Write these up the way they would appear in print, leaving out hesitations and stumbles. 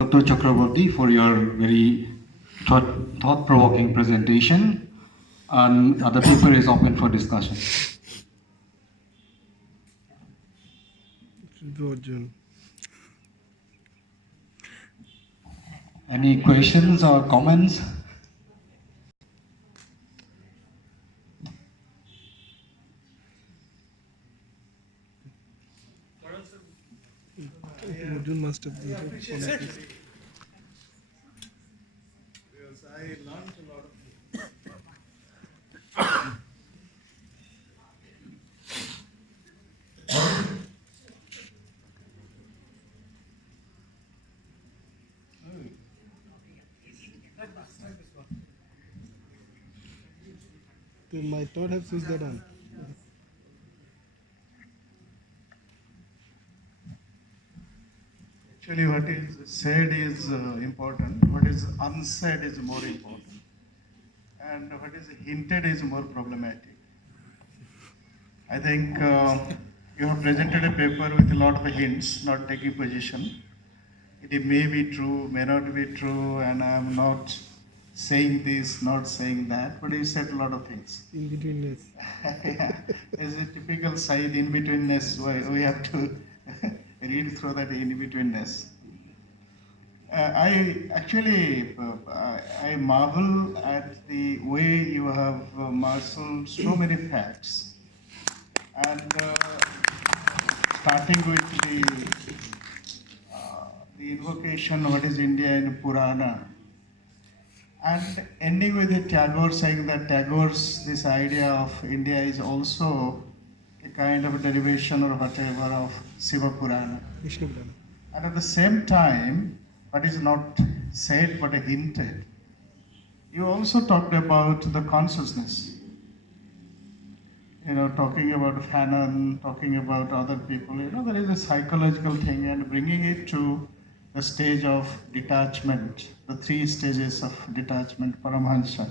Dr. Chakraborty, for your very thought-provoking presentation, and the paper is open for discussion. Any questions or comments? Arjun must have been. Because I learned a lot of You might not have switched that on. Actually, what is said is important. What is unsaid is more important, and what is hinted is more problematic. I think you have presented a paper with a lot of hints, not taking position. It may be true, may not be true, and I am not saying this, not saying that, but you said a lot of things. In betweenness. Yeah, it's a typical side in betweenness. We have to read through that in betweenness. I actually I marvel at the way you have marshaled so many facts, and starting with the invocation, what is India in Purana, and ending with the Tagore saying that Tagore's this idea of India is also a kind of a derivation or whatever of Shiva Purana. Vishnu Purana. And at the same time, what is not said but hinted, you also talked about the consciousness. Talking about Fanon, talking about other people, there is a psychological thing, and bringing it to the stage of detachment, the 3 stages of detachment, Paramahansa.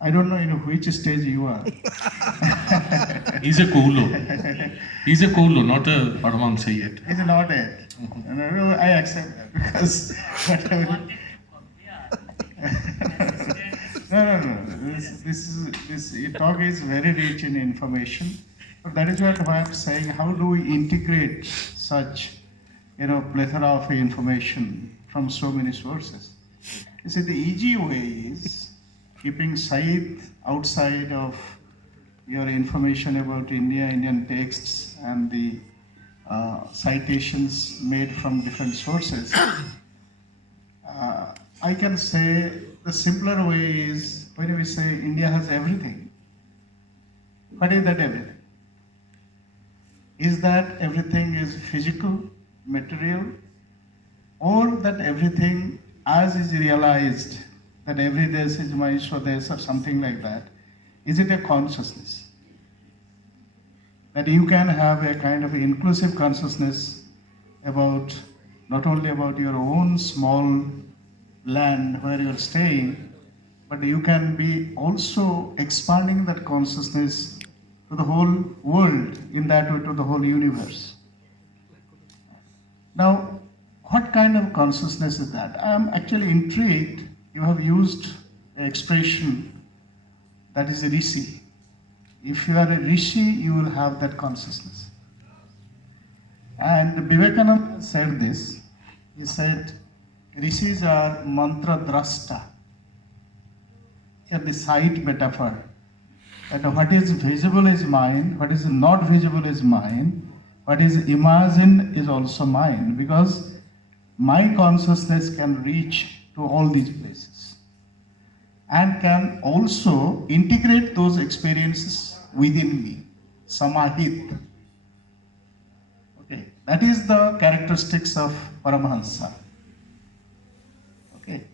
I don't know in which stage you are. He's a Kulu. He's a Kulu, not a Paramahansa yet. He's not it. I accept that because no. This talk is very rich in information. But that is what I'm saying. How do we integrate such, plethora of information from so many sources? You see, the easy way is keeping sight outside of your information about India, Indian texts, and the citations made from different sources. I can say the simpler way is when we say India has everything. What is that everything? Is that everything is physical, material, or that everything as is realized, that every desh is my Swadesh or something like that? Is it a consciousness? That you can have a kind of inclusive consciousness about not only about your own small land where you're staying, but you can be also expanding that consciousness to the whole world, in that way to the whole universe. Now, what kind of consciousness is that? I am actually intrigued. You have used an expression that is a rishi. If you are a rishi, you will have that consciousness. And Vivekananda said this. He said, rishis are mantra drashta. The sight metaphor. That what is visible is mine, what is not visible is mine, what is imagined is also mine, because my consciousness can reach to all these places and can also integrate those experiences within me, samahit. Okay, that is the characteristics of Paramahansa. Okay,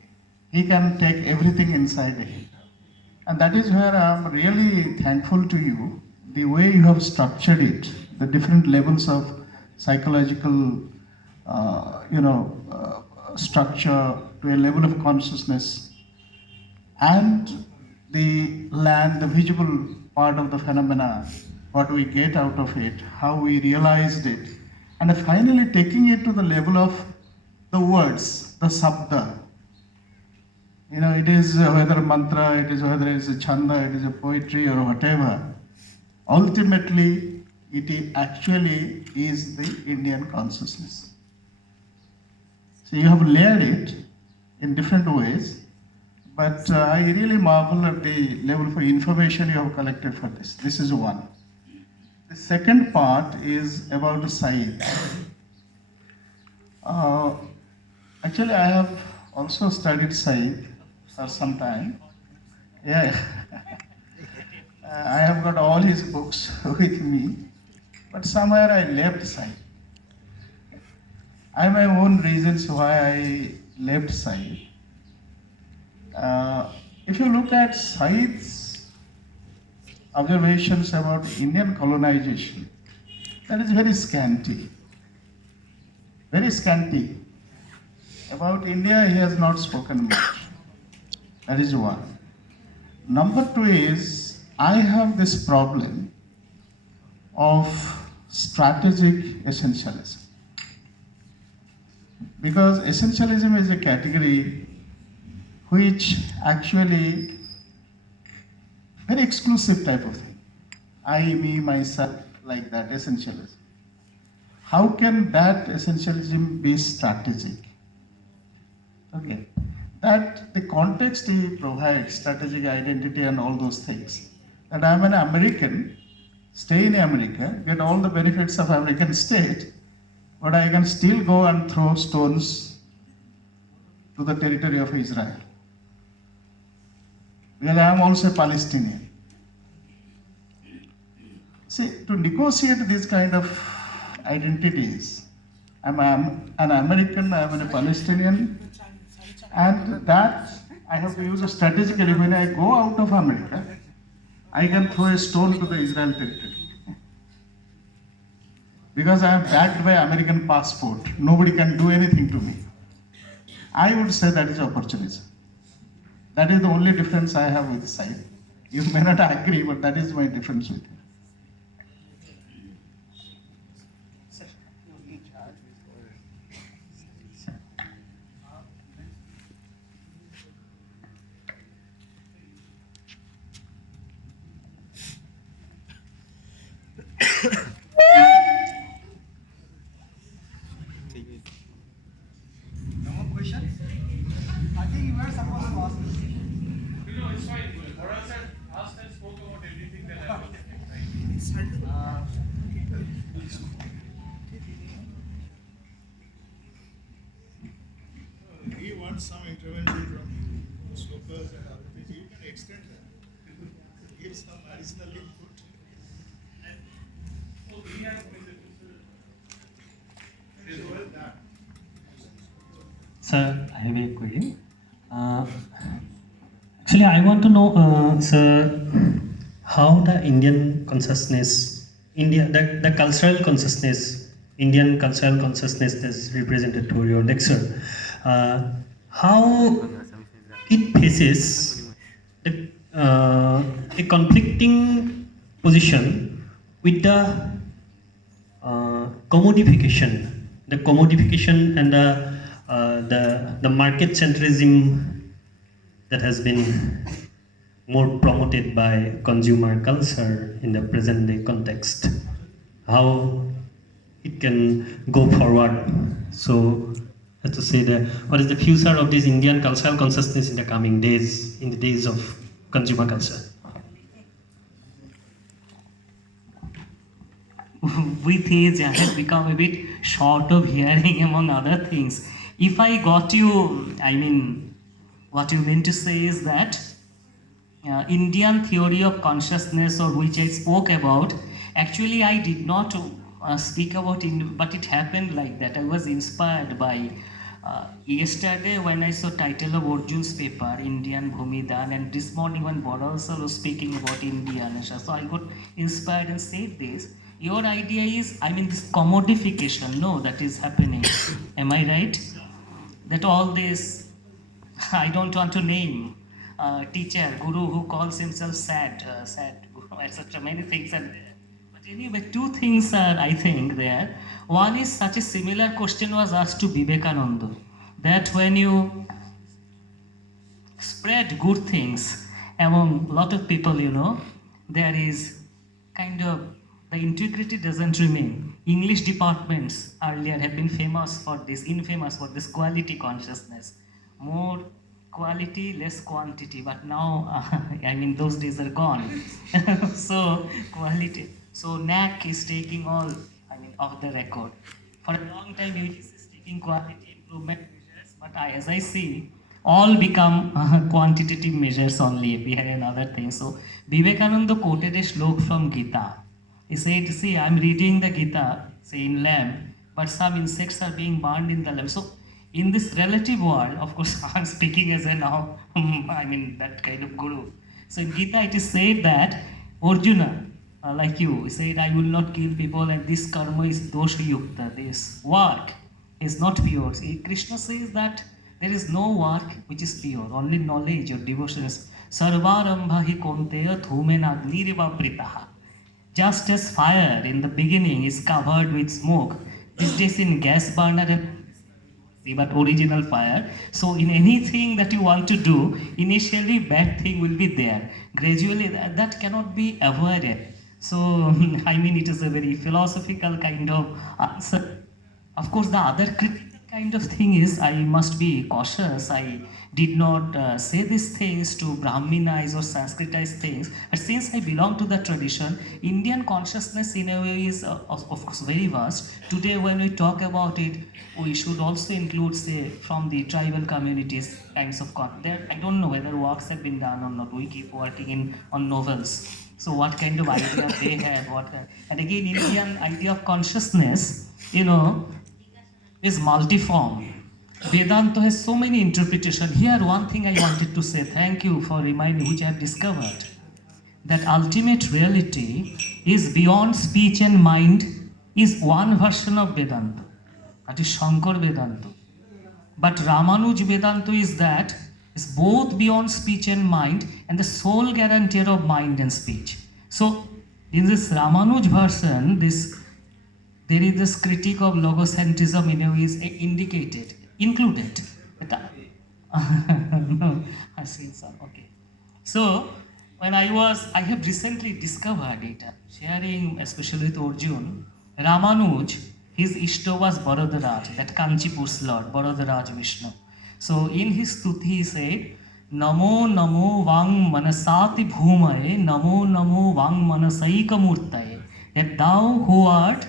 he can take everything inside him. And that is where I am really thankful to you, the way you have structured it, the different levels of psychological, structure to a level of consciousness, and the land, the visible part of the phenomena, what we get out of it, how we realized it, and finally taking it to the level of the words, the sabda. It is whether a mantra, it is whether it is a chanda, it is a poetry or whatever. Ultimately, actually is the Indian consciousness. So you have layered it in different ways, but I really marvel at the level of information you have collected for this. This is one. The second part is about the science. Actually, I have also studied Sai for some time. Yeah, I have got all his books with me, but somewhere I left Sai. I have my own reasons why I left Sai. If you look at Said's observations about Indian colonization, that is very scanty. Very scanty. About India, he has not spoken much. That is one. Number two is, I have this problem of strategic essentialism. Because essentialism is a category which actually very exclusive type of thing. I, me, myself, like that, essentialism. How can that essentialism be strategic? Okay. That the context he provides, strategic identity and all those things. That I'm an American, stay in America, get all the benefits of American state, but I can still go and throw stones to the territory of Israel. Because I am also a Palestinian. See, to negotiate these kind of identities, I'm an American, I'm a Palestinian, and that I have to use a strategically. When I go out of America, I can throw a stone to the Israel territory. Because I am backed by American passport, nobody can do anything to me. I would say that is opportunism. That is the only difference I have with Sai. You may not agree, but that is my difference with him. No more questions? I think you were supposed to ask. No, it's fine. Horace asked and spoke about everything that I was thinking, right? He wants some intervention from smokers and other things. You can extend that. Give some additional input. Sir, I have a query. Actually, I want to know, sir, how the Indian consciousness, the cultural consciousness, Indian cultural consciousness is represented through your lecture, how it faces a conflicting position with the commodification and the market centrism that has been more promoted by consumer culture in the present day context. How it can go forward. So, as to say that, what is the future of this Indian cultural consciousness in the coming days, in the days of consumer culture? With age, I have become a bit short of hearing, among other things. If I got you, I mean, what you meant to say is that Indian theory of consciousness, or which I spoke about, actually I did not speak about it, but it happened like that. I was inspired by yesterday when I saw title of Arjun's paper, Indian Bhumidan, and this morning when Bodalsar was speaking about Indian, so I got inspired and said this. Your idea is, I mean, this commodification, no, that is happening. Am I right? That all this, I don't want to name, teacher, guru who calls himself sad, etc. Many things are there. But Anyway, two things are, I think, there. One is such a similar question was asked to Vivekananda, that when you spread good things among a lot of people, there is kind of the integrity doesn't remain. English departments earlier have been infamous for this quality consciousness. More quality, less quantity, but now, those days are gone. So, quality. So, NAC is taking all, off the record. For a long time, UGC is taking quality improvement measures, but as I see, all become quantitative measures only appear and other things. So, Vivekananda quoted a shlok from Gita. He said, see, I'm reading the Gita, say in lamp, but some insects are being burned in the lamp. So, in this relative world, of course, I'm speaking as a now, that kind of guru. So, in Gita, it is said that Arjuna, like you, he said, I will not kill people, and this karma is dosha yukta, this work is not pure. See, Krishna says that there is no work which is pure, only knowledge or devotion is sarvarambha hi konteya dhumen agniriva pritaha. Just as fire in the beginning is covered with smoke, these days in gas burner and but original fire. So in anything that you want to do, initially bad thing will be there. Gradually that cannot be avoided. So it is a very philosophical kind of answer. Of course, the other critical kind of thing is I must be cautious. I did not say these things to Brahminize or Sanskritize things. But since I belong to the tradition, Indian consciousness in a way is of course very vast. Today when we talk about it, we should also include, say, from the tribal communities kinds of there. I don't know whether works have been done or not. We keep working on novels. So what kind of idea they have, and again Indian idea of consciousness, is multiform. Vedanta has so many interpretations. Here one thing I wanted to say, thank you for reminding, which I have discovered, that ultimate reality is beyond speech and mind is one version of Vedanta. That is Shankar Vedanta. But Ramanuj Vedanta is that is both beyond speech and mind and the sole guarantor of mind and speech. So in this Ramanuj version, there is this critique of logocentrism in a way is included. No, I've seen some. Okay. So when I have recently discovered it, sharing especially with Arjun, Ramanuj, his Ishto was Baradaraj, that Kanchipur's Lord, Baradaraj Vishnu. So in his Stuti he said, Namo Namo Vang Manasati Bhumaye, Namo Namo Vang Manasaika Murtaye, that thou who art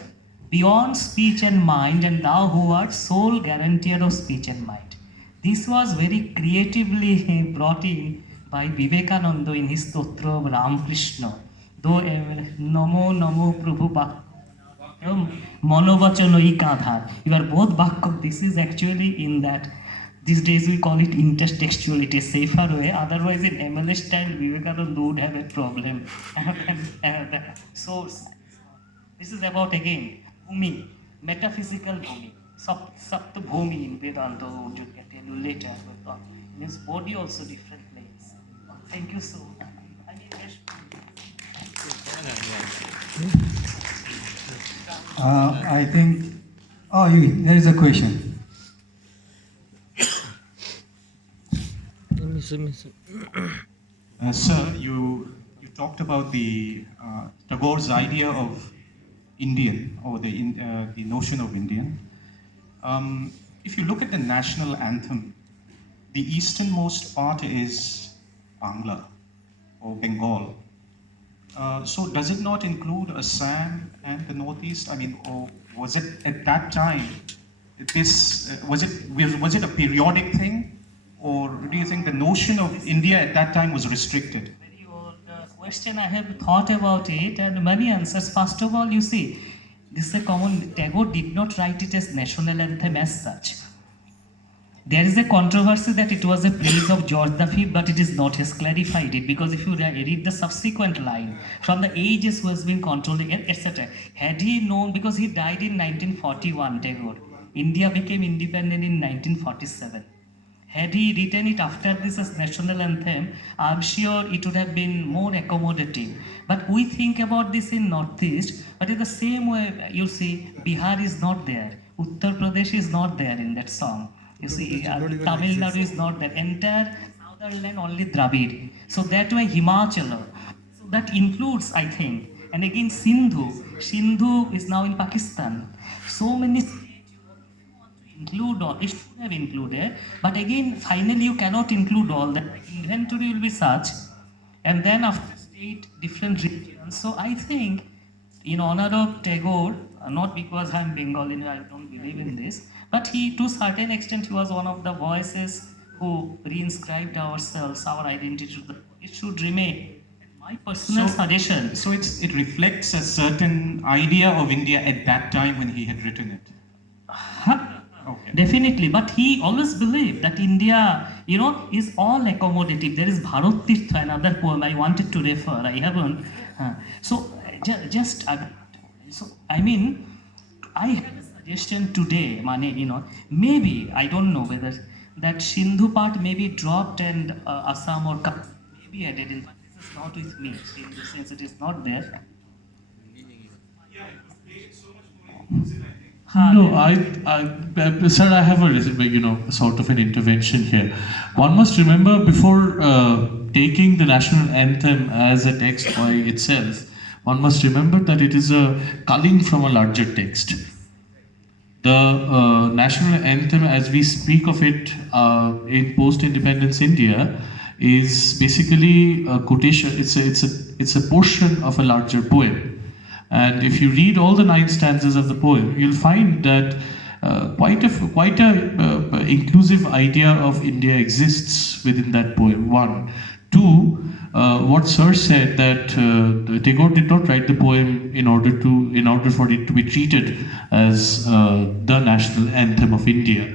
beyond speech and mind, and thou who art sole guarantor of speech and mind. This was very creatively brought in by Vivekananda in his Stotra of Ramakrishna. Though Namo Namo Prabhu Monovachanoi Kadhar. You are both Bhakka. This is actually in that. These days we call it intertextuality, a safer way. Otherwise, in MLA style, Vivekananda would have a problem. Source. This is about again Bhumi, metaphysical Bhumi. Sapta Bhumi in Vedanta, I can tell you later. But in his body also different planes. Thank you so much. I think, there is a question. Sir, you talked about the Tagore's idea of Indian, or the notion of Indian. If you look at the national anthem, the easternmost part is Bangla or Bengal. So does it not include Assam and the northeast? Or was it at that time? Was it a periodic thing, or do you think the notion of India at that time was restricted? Very old question. I have thought about it and many answers. First of all, you see, this is a common. Tagore did not write it as national anthem as such. There is a controversy that it was a praise of George V, but it is not. He has clarified it, because if you read the subsequent line, from the ages who has been controlling, etc. Had he known, because he died in 1941, Tagore. India became independent in 1947. had he written it after this as national anthem, I'm sure it would have been more accommodating. But we think about this in Northeast, but in the same way, you see, Bihar is not there, Uttar Pradesh is not there in that song. You see, Tamil Nadu is not there. Entire southern land only Dravid. So that way Himachal. So that includes, I think. And again Sindhu. Sindhu is now in Pakistan. So many states include all, it should have included, but again finally you cannot include all that. Inventory will be such, and then after state different regions. So I think in honor of Tagore, not because I'm Bengali, I don't believe in this, but he, to a certain extent, he was one of the voices who reinscribed ourselves, our identity. It should remain. My personal suggestion. So it reflects a certain idea of India at that time when he had written it. Okay. Definitely, but he always believed that India, is all accommodative. There is Bharat Tirtha, another poem I wanted to refer. I haven't. So I mean, I have a suggestion today. Maybe I don't know whether that Sindhu part may be dropped and Assam or Kashmir may be added in. But this is not with me, in the sense it is not there. No, sir, I have a sort of an intervention here. One must remember before taking the national anthem as a text by itself, one must remember that it is a culling from a larger text. The national anthem, as we speak of it in post-independence India, is basically a quotation. It's a portion of a larger poem. And if you read all the 9 stanzas of the poem, you'll find that quite a inclusive idea of India exists within that poem. 1, 2, what Sir said that Tagore did not write the poem in order for it to be treated as the national anthem of India.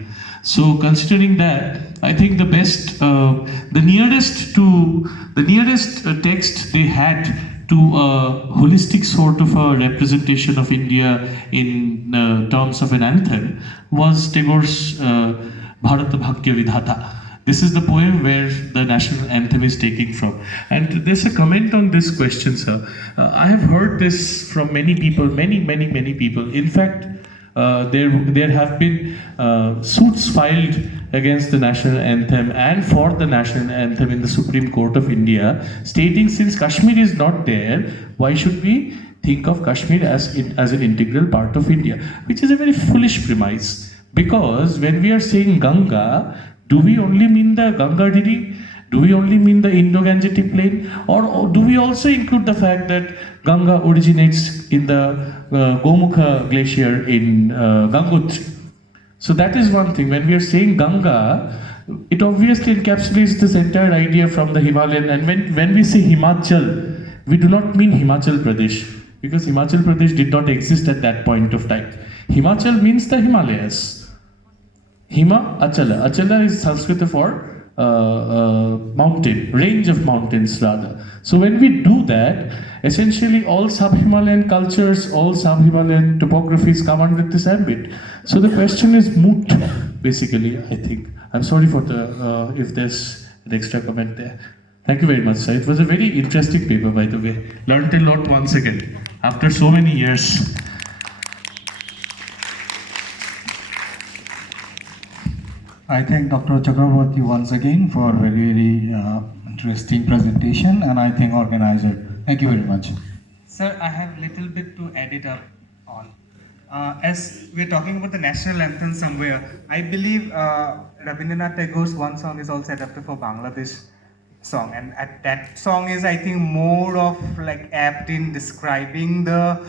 So considering that, I think the best, the nearest text they had to a holistic sort of a representation of India in terms of an anthem was Tagore's Bharat Bhagya Vidhata. This is the poem where the national anthem is taken from. And there's a comment on this question, sir. I have heard this from many people, many people. In fact, there have been suits filed against the national anthem and for the national anthem in the Supreme Court of India, stating since Kashmir is not there, why should we think of Kashmir as an integral part of India? Which is a very foolish premise, because when we are saying Ganga, do we only mean the Ganga Didi? Do we only mean the Indo-Gangetic plain? Or do we also include the fact that Ganga originates in the Gomukha glacier in Gangotri? So that is one thing. When we are saying Ganga, it obviously encapsulates this entire idea from the Himalayan. And when we say Himachal, we do not mean Himachal Pradesh, because Himachal Pradesh did not exist at that point of time. Himachal means the Himalayas. Hima, Achala. Achala is Sanskrit for mountain, range of mountains rather. So when we do that, essentially all sub-Himalayan cultures, all sub-Himalayan topographies come under this ambit. So the question is moot, basically, I think. I'm sorry for the if there's an extra comment there. Thank you very much, sir. It was a very interesting paper, by the way. Learned a lot once again, after so many years. I thank Dr. Chakraborty once again for a very interesting presentation, and I thank organizer. Thank you very much. Sir, I have a little bit to add it up on. As we're talking about the national anthem somewhere, I believe Rabindranath Tagore's one song is also adapted for Bangladesh song, and that song is, I think, more of like apt in describing the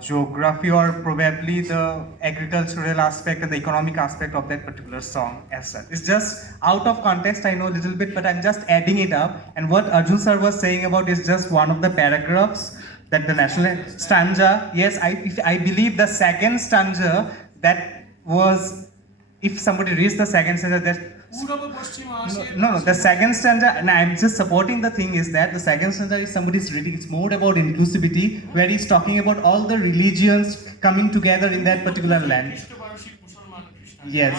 geography or probably the agricultural aspect and the economic aspect of that particular song as such. It's just out of context, I know a little bit, but I'm just adding it up. And what Arjun sir was saying about is just one of the paragraphs that the national stanza. Yes, I believe the second stanza that was, if somebody reads the second stanza, that no, the second stanza, and I'm just supporting the thing is that the second stanza is somebody's reading, it's more about inclusivity, where he's talking about all the religions coming together in that particular land. Yes.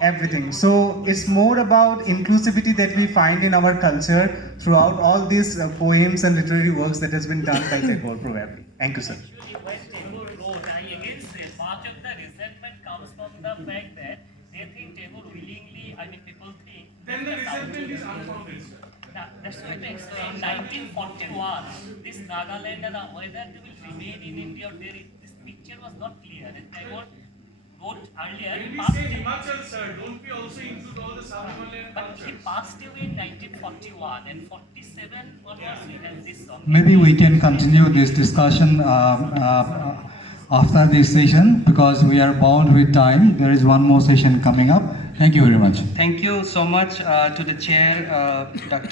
everything. So it's more about inclusivity that we find in our culture throughout all these poems and literary works that has been done by Tagore, probably. Thank you, sir. Actually, when Tagore wrote, I again say, much of the resentment comes from the fact that they think Tagore willingly, I mean, people think. Then the resentment is unfounded, sir. That's why I explained 1941, this Nagaland and whether they will remain in India or there, this picture was not clear. And Tagore wrote earlier. When we say Himachal, sir, don't we also include all the South Himalayan But he cultures? passed away in 1941 and 47 onwards we have this song. Maybe we can continue this discussion after this session because we are bound with time. There is one more session coming up. Thank you very much. Thank you so much to the chair, Dr.